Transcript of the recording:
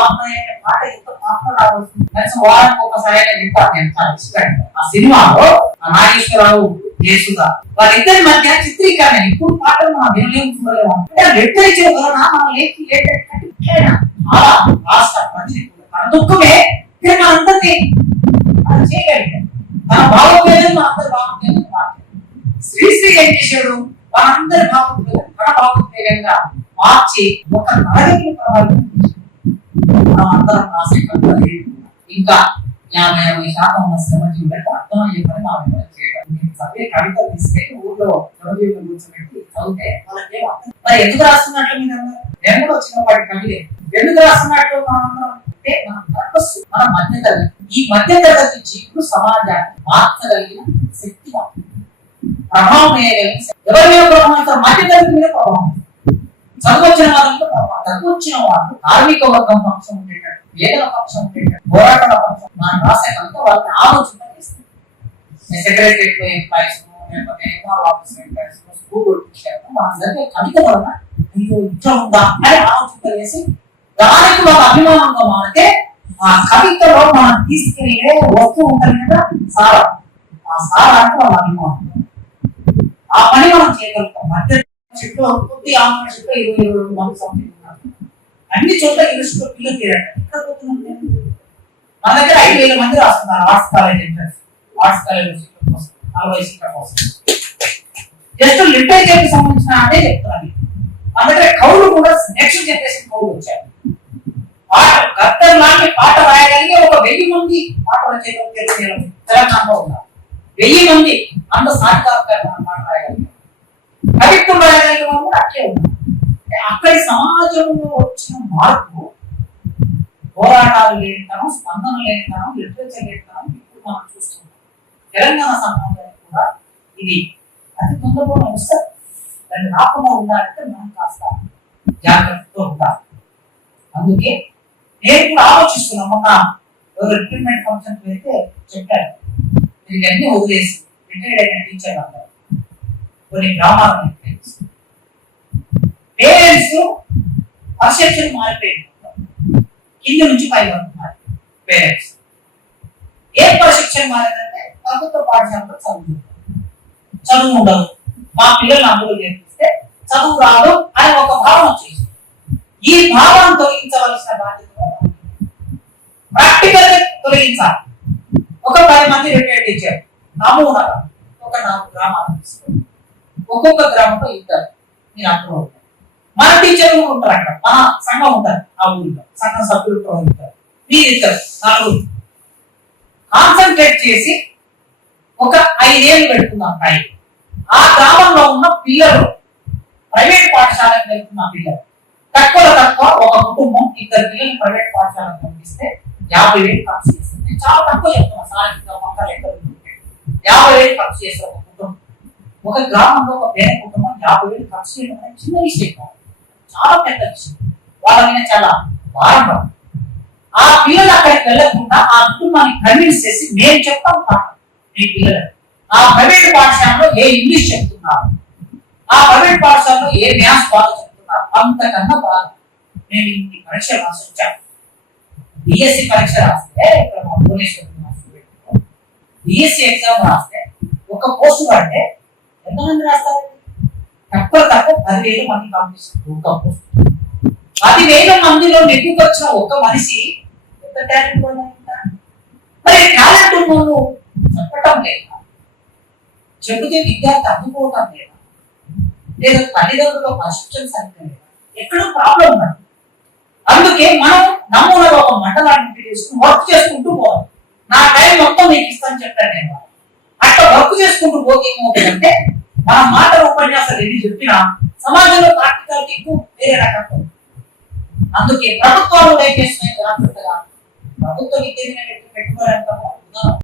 ఆత్మయ్య అనే పాట ఎంత పాపులర్ రావాల్సింది. కనీసం వారానికి ఒకసారి వింటాను నేను, చాలా ఇష్టం. ఆ సినిమాలో నాగేశ్వరరావు యేసుగా వారిద్దరి మధ్య చిత్రీకరణ ఇప్పుడు పాటలు మనం వినలేము, చూడలేము. అంటే లిటరేచర్ వలన మనం చాలా రాష్ట్ర ప్రజలు మన దుఃఖమే మనందరినీ మనం చేయగలిగాం. మన భావోద్వేగం మనందరి భావోద్వేగం శ్రీశ్రీ ఏం చేశాడు, మనందరి భావోద్వేగం మన భావోద్వేగంగా మార్చి ఒక నగరికి ప్రభావితం చేశాడు. మనం అందరం రాసే కవితలు ఇంకా 50-60% ఉన్న శ్రమజీవులకు అర్థమయ్యే పని మనం చేయడం. చదివే కవితలు తీసుకెళ్ళి ఊళ్ళో శ్రమజీవులు కూర్చోబెట్టి చదివితే వాళ్ళకి మరి ఎందుకు రాస్తున్నట్లు మీరు అన్నారు? నేను కూడా చిన్నపాటి కవిలే. ఎందుకు రాస్తున్నట్లు మనందరం అంటే మన పర్పస్, మన మధ్య తరగతి. ఈ మధ్య తరగతి జీవులు సమాజాన్ని మార్చగలిగిన శక్తి, ప్రభావం వేయగలిగిన ఎవరి మీద ప్రభావం? మధ్య తరగతి మీద ప్రభావం. చదువు వచ్చిన వాళ్ళంతా ప్రభావం. చదువు వచ్చిన వాళ్ళు కార్మిక వర్గం పక్షం ఉండేటట్టు, పేదల పక్షం ఉండేటట్టు, పోరాటాల పక్షం మనం రాసే కనుక వాళ్ళని ఆలోచన చేస్తాం. సెక్రటరియట్ లో ఎంప్లాయీస్, లేకపోతే ఆఫీస్ ఎంప్లాయీస్, స్కూల్ మనం జరిగే కవిత వలన అయ్యో ఇట్లా ఉందా అని ఆలోచన చేసి దానికి ఒక అభిమానంగా మారితే ఆ కవితలో మనం తీసుకెళ్ళే వస్తువు ఉంటుంది కదా సారా, ఆ సారానికి వాళ్ళ అభిమానం. ఆ పని మనం చేయగలుగుతాం. మధ్య చెట్లు కొద్ది ఆమె చెట్లు 20-22 మంది సంబంధించి అన్ని చోట్ల యూనివర్సిటీలో పిల్లలు తీరండి. ఇక్కడ పోతున్నాం మన దగ్గర 5,000 మంది రాస్తున్నారు arts college entrance, arts college 40 సీట్ల కోసం. జస్ట్ లిటరేచర్ కి సంబంధించిన అదే చెప్తున్నాను. మన దగ్గర కవులు కూడా నెక్స్ట్ జనరేషన్ కవులు వచ్చారు. పాట గద్దర్ లాంటి పాట రాయగలిగే ఒక 1000 మంది పాట రచయితలు తెలంగాణలో ఉన్నారు. 1000 మంది అంత సాధికారికంగా పాట రాయగలిగారు. కవిత్వం రాయగలిగే వాళ్ళు కూడా అట్లే ఉన్నారు. అక్కడి సమాజంలో వచ్చిన మార్పు, పోరాటాలు లేనితనం, స్పందన లేనితనం, లిటరేచర్ లేనితనం ఇప్పుడు మనం చూస్తున్నాం. తెలంగాణ సమాజంలో కూడా ఇది అతి తొందరగా వస్తారు. దాన్ని రాకుండా ఉండాలంటే మనం కాస్త జాగ్రత్తతో ఉండాలి. అందుకే నేను కూడా ఆలోచిస్తున్నాం. మొన్న రిక్రూట్మెంట్ ఫంక్షన్ వెళ్తే చెప్పారు, మీరు అన్ని వదిలేసి రిటైర్డ్ అయిన టీచర్ అందరూ కొన్ని గ్రామాలను పేరెంట్స్ పర్సెప్షన్ మారిపోయింది. కింద నుంచి పై వరకు మారి పేరెంట్స్ ఏ పర్సెప్షన్ మారిందంటే ప్రభుత్వ పాఠశాలలో చదువు ఉండదు, మా పిల్లల్ని అందులో చేర్పిస్తే చదువు రాదు అని ఒక భావన వచ్చేసి ఈ భావాన్ని తొలగించవలసిన బాధ్యత ప్రాక్టికల్ గా తొలగించాలి. ఒక 10 మంది రిటైర్డ్ టీచర్ నమూనాగా ఒక 4 గ్రామాలు తీసుకోండి. ఒక్కొక్క గ్రామంలో ఇద్దరు మీరు అందులో ఉంటారు. మన టీచర్లు ఉంటారు, అక్కడ మన సంఘం ఉంటారు, ఆ ఊరిలో సంఘం సభ్యులతో ఉంటారు. మీరు ఇద్దరు 4 కాన్సన్ట్రేట్ చేసి ఒక 5 ఏళ్ళు పెట్టుకుందాం. ఆ గ్రామంలో ఉన్న పిల్లలు ప్రైవేట్ పాఠశాలకు వెళ్తున్న పిల్లలు తక్కువ ఒక కుటుంబం 2 పిల్లలు ప్రైవేట్ పాఠశాలకు పంపిస్తే 50,000 ఖర్చు చేస్తుంది. చాలా తక్కువ చెప్తున్నా, సాయంత్రం 50,000 ఖర్చు చేస్తే ఒక కుటుంబం, ఒక గ్రామంలో ఒక పేద కుటుంబం 50,000 ఖర్చు చేయడం అనేది చిన్న విషయం కాదు, చాలా పెద్ద విషయం. వాళ్ళ మీద చాలా భారం. ఆ పిల్లలు అక్కడికి వెళ్ళకుండా ఆ కుటుంబాన్ని కన్విన్స్ చేసి మేము చెప్తాం పాఠం, మీ పిల్లలు ఆ ప్రైవేట్ పాఠశాలలో ఏ ఇంగ్లీష్ చెప్తున్నారు, ఆ ప్రైవేట్ పాఠశాలలో ఏ మ్యాథ్స్ బాగా చెప్తున్నారు, అంతకన్నా బాగా మేము ఇన్ని పరీక్ష రాసి వచ్చాము. బిఎస్సి పరీక్ష రాస్తే ఇక్కడ మా భువనేశ్వర్ బిఎస్సి ఎగ్జామ్ రాస్తే ఒక పోస్ట్ పడితే ఎంతమంది రాస్తారు? తక్కువ 10,000 మంది కాంపిటీషన్. ఒక పోస్ట్ 10,000 మందిలో నెగ్గుకు వచ్చిన ఒక మనిషి ఎంత టాలెంట్ ఉంటా? మరి టాలెంట్ ఉన్నోళ్ళు చెప్పటం లేదా? చెబితే విద్యార్థి అందుకోవటం లేదా? లేదా తల్లిదండ్రుల పర్సెప్షన్ సరిగ్గా లేదా? ఎక్కడో ప్రాబ్లం ఉన్నది. అందుకే మనం నమూనాలో ఒక మండలాన్ని తీసుకుని వర్క్ చేసుకుంటూ పోవాలి. నా టైం మొత్తం మీకు ఇస్తాను చెప్పాను నేను. అట్లా వర్క్ చేసుకుంటూ పోతే ఏమవుతుందంటే మన మాటల ఉపన్యాసాలు ఎన్ని చెప్పినా సమాజంలో ప్రాక్టికల్ ఎక్కువ వేరే రకంగా. అందుకే ప్రభుత్వాలు దయచేస్తున్నాయి జాగ్రత్తగా. ప్రభుత్వ విద్య పెట్టుకోవడానికి